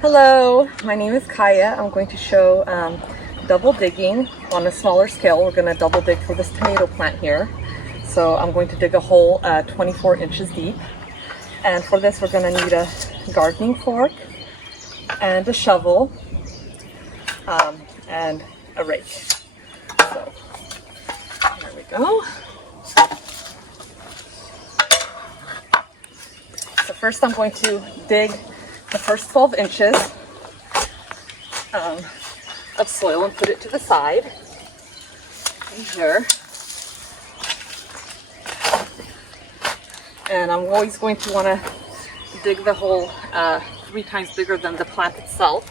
Hello, my name is Kaja. I'm going to show double digging on a smaller scale. We're going to double dig for this tomato plant here. So I'm going to dig a hole 24 inches deep. And for this we're going to need a gardening fork and a shovel and a rake. So there we go. So first I'm going to dig the first 12 inches of soil and put it to the side in here. And I'm always going to want to dig the hole 3 times bigger than the plant itself,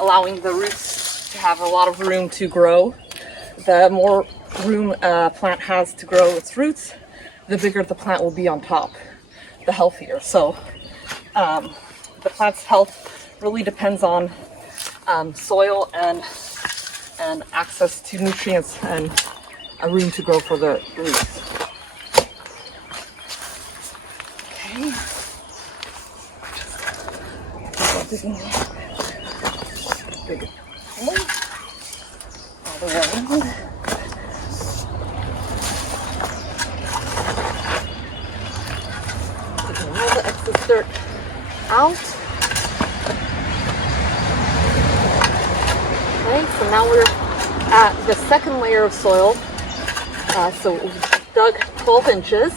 allowing the roots to have a lot of room to grow. The more room a plant has to grow its roots, the bigger the plant will be on top, the healthier. So the plant's health really depends on soil and access to nutrients and a room to grow for the roots. Okay. Dig it all the way around. Taking all the excess dirt out. Okay, so now we're at the second layer of soil. So we've dug 12 inches.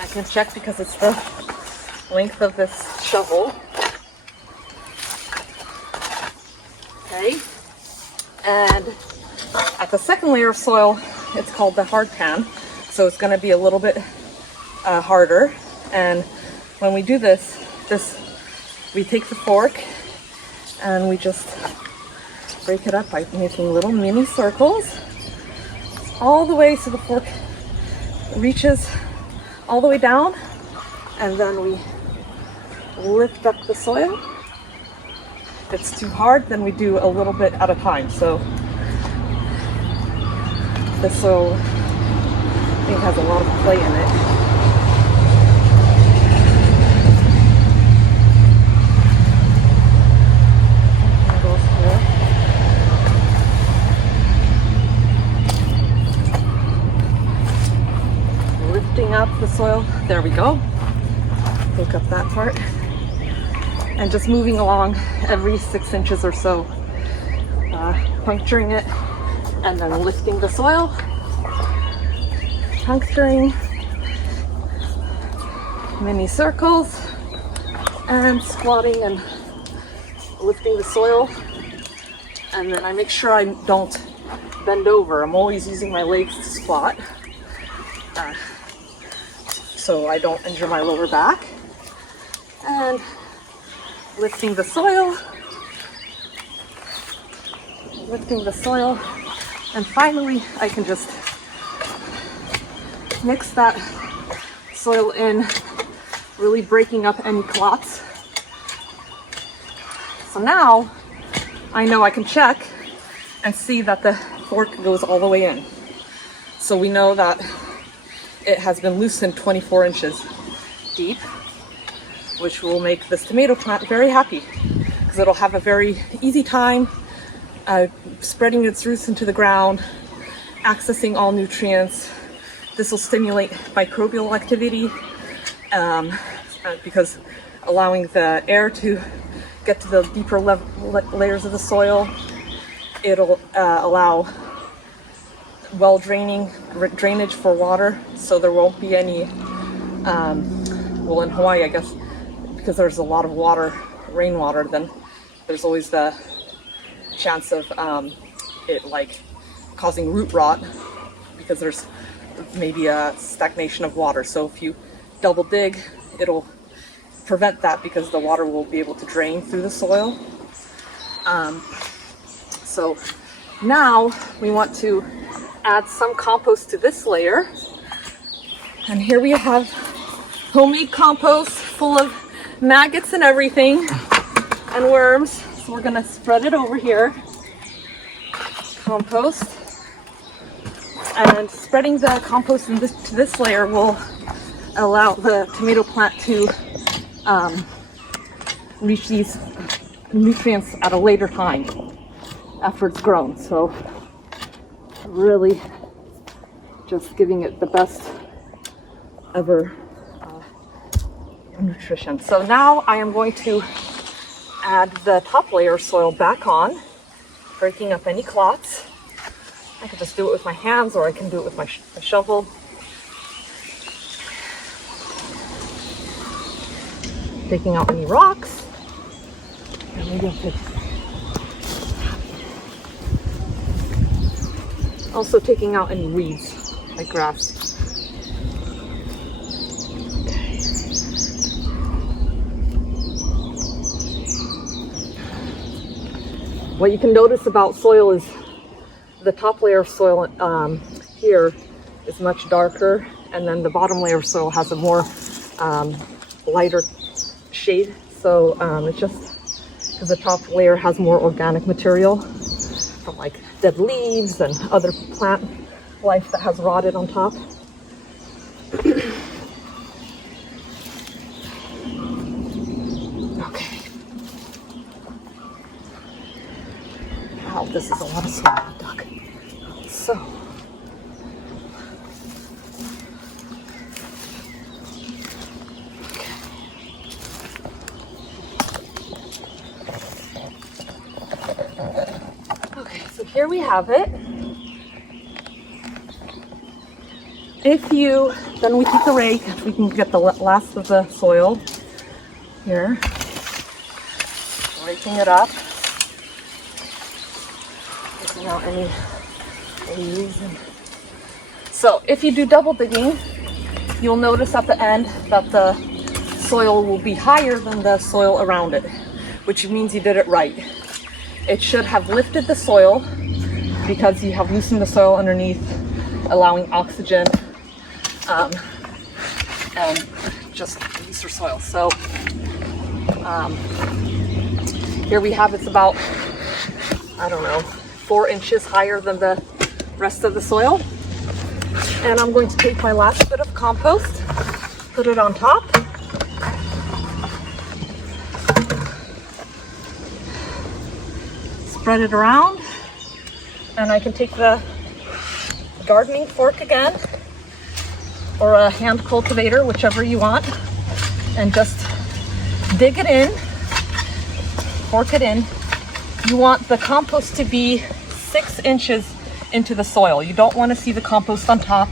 I can check because it's the length of this shovel. Okay, and at the second layer of soil, it's called the hard pan. So it's going to be a little bit harder. And when we do this, we take the fork and we just break it up by making little mini circles all the way so the fork reaches all the way down, and then we lift up the soil. If it's too hard, then we do a little bit at a time. So the soil, I think, has a lot of play in it. Up the soil, there we go. Hook up that part, and just moving along every 6 inches or so, puncturing it and then lifting the soil, puncturing, mini circles, and squatting and lifting the soil. And then I make sure I don't bend over. I'm always using my legs to squat, so I don't injure my lower back. And lifting the soil, and finally I can just mix that soil in, really breaking up any clots. So now I know I can check and see that the fork goes all the way in. So we know that it has been loosened 24 inches deep, which will make this tomato plant very happy because it'll have a very easy time spreading its roots into the ground, accessing all nutrients. This will stimulate microbial activity because allowing the air to get to the deeper layers of the soil. It'll allow well drainage for water, so there won't be any well, in Hawaii, I guess, because there's a lot of water, rainwater, then there's always the chance of it like causing root rot because there's maybe a stagnation of water. So if you double dig, it'll prevent that because the water will be able to drain through the soil. So now we want to add some compost to this layer, and here we have homemade compost full of maggots and everything and worms. So we're gonna spread it over here, compost, and spreading the compost to this layer will allow the tomato plant to reach these nutrients at a later time after it's grown. So really just giving it the best ever nutrition. So now I am going to add the top layer of soil back on, breaking up any clots. I could just do it with my hands, or I can do it with my shovel. Taking out any rocks. And maybe I'll take... Also taking out any weeds, like grass. What you can notice about soil is the top layer of soil here is much darker, and then the bottom layer of soil has a more lighter shade. So it's just because the top layer has more organic material from like dead leaves and other plant life that has rotted on top. Okay. Wow, this is a lot of soil, duck. So. Okay, so here we have it. Then we take the rake, we can get the last of the soil here. Raking it up. Taking out any leaves. So if you do double digging, you'll notice at the end that the soil will be higher than the soil around it, which means you did it right. It should have lifted the soil because you have loosened the soil underneath, allowing oxygen and just looser soil. So here we have it's about, I don't know, 4 inches higher than the rest of the soil. And I'm going to take my last bit of compost, put it on top. Spread it around, and I can take the gardening fork again, or a hand cultivator, whichever you want, and just dig it in, fork it in. You want the compost to be 6 inches into the soil. You don't want to see the compost on top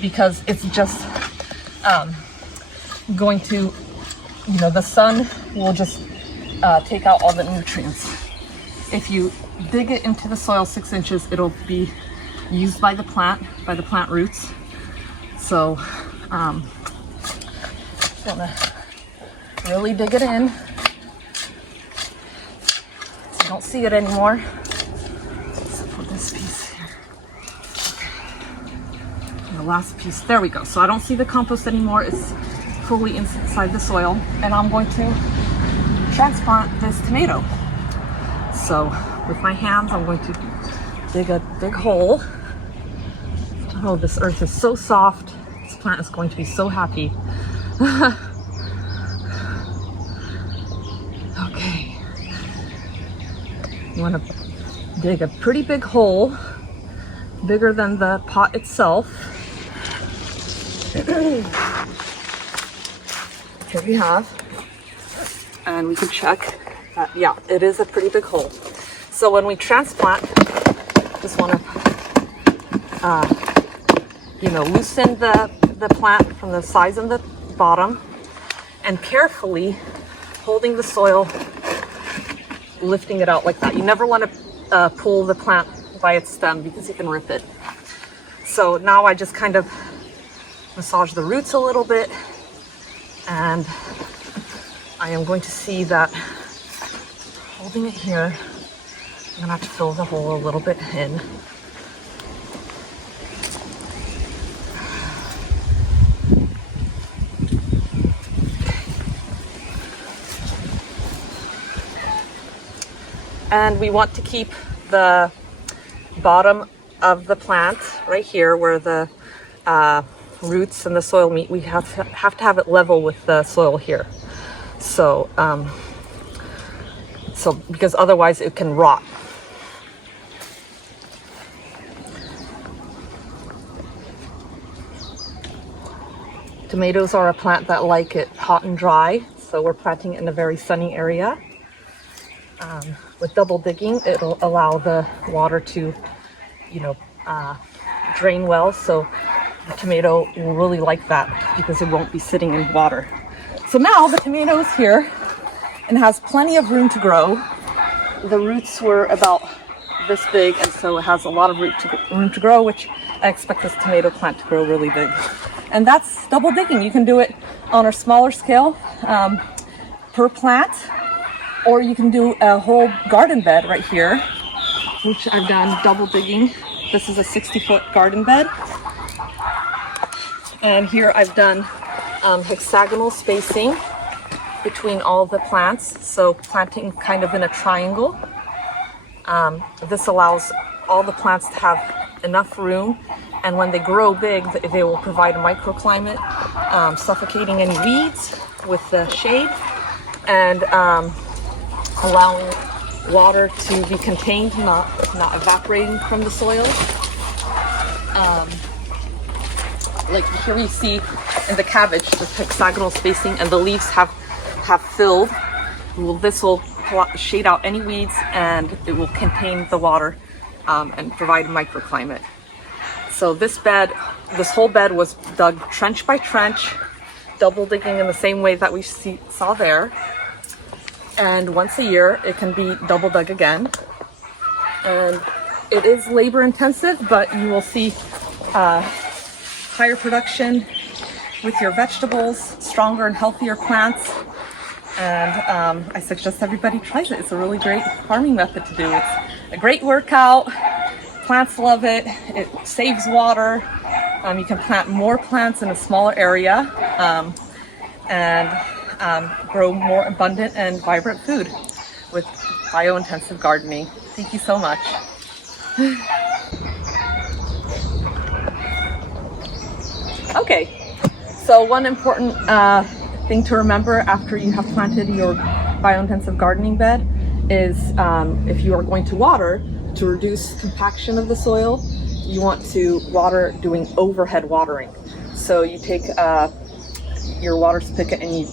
because it's just going to, the sun will just take out all the nutrients. If you dig it into the soil 6 inches, it'll be used by the plant roots. So, just wanna really dig it in so you don't see it anymore. Except for this piece here. Okay. And the last piece, there we go. So I don't see the compost anymore. It's fully inside the soil, and I'm going to transplant this tomato. So with my hands, I'm going to dig a big hole. Oh, this earth is so soft. This plant is going to be so happy. Okay. You want to dig a pretty big hole, bigger than the pot itself. Here we have. And we can check. Yeah, it is a pretty big hole. So when we transplant, just want to, loosen the plant from the sides and the bottom, and carefully holding the soil, lifting it out like that. You never want to pull the plant by its stem because you can rip it. So now I just kind of massage the roots a little bit, and I am going to see that holding it here, I'm gonna have to fill the hole a little bit in. And we want to keep the bottom of the plant right here where the roots and the soil meet. We have to have it level with the soil here. So So because otherwise it can rot. Tomatoes are a plant that like it hot and dry, so we're planting in a very sunny area. With double digging, it'll allow the water to, drain well, so the tomato will really like that because it won't be sitting in water. So now the tomato is here and has plenty of room to grow. The roots were about this big, and so it has a lot of room to grow, which I expect this tomato plant to grow really big. And that's double digging. You can do it on a smaller scale per plant, or you can do a whole garden bed right here, which I've done double digging. This is a 60-foot garden bed. And here I've done hexagonal spacing between all of the plants, so planting kind of in a triangle. This allows all the plants to have enough room, and when they grow big, they will provide a microclimate, suffocating any weeds with the shade, and allowing water to be contained, not evaporating from the soil. Like here we see in the cabbage, the hexagonal spacing, and the leaves have filled. This will shade out any weeds, and it will contain the water and provide microclimate. So this whole bed was dug trench by trench, double digging in the same way that we saw there. And once a year, it can be double dug again. And it is labor intensive, but you will see higher production with your vegetables, stronger and healthier plants. And I suggest everybody tries it. It's a really great farming method to do. It's a great workout. Plants love it. It saves water. You can plant more plants in a smaller area and grow more abundant and vibrant food with bio-intensive gardening. Thank you so much. Okay, so one important thing to remember after you have planted your bio-intensive gardening bed is if you are going to water, to reduce compaction of the soil, you want to water doing overhead watering. So you take your water spigot and you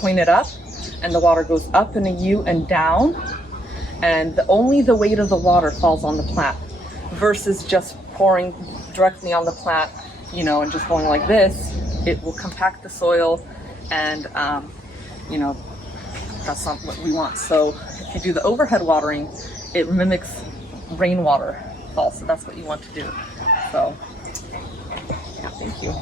point it up, and the water goes up in a U and down, and only the weight of the water falls on the plant, versus just pouring directly on the plant, and just going like this. It will compact the soil, and that's not what we want. So if you do the overhead watering, it mimics rainwater fall, so that's what you want to do. So yeah, thank you.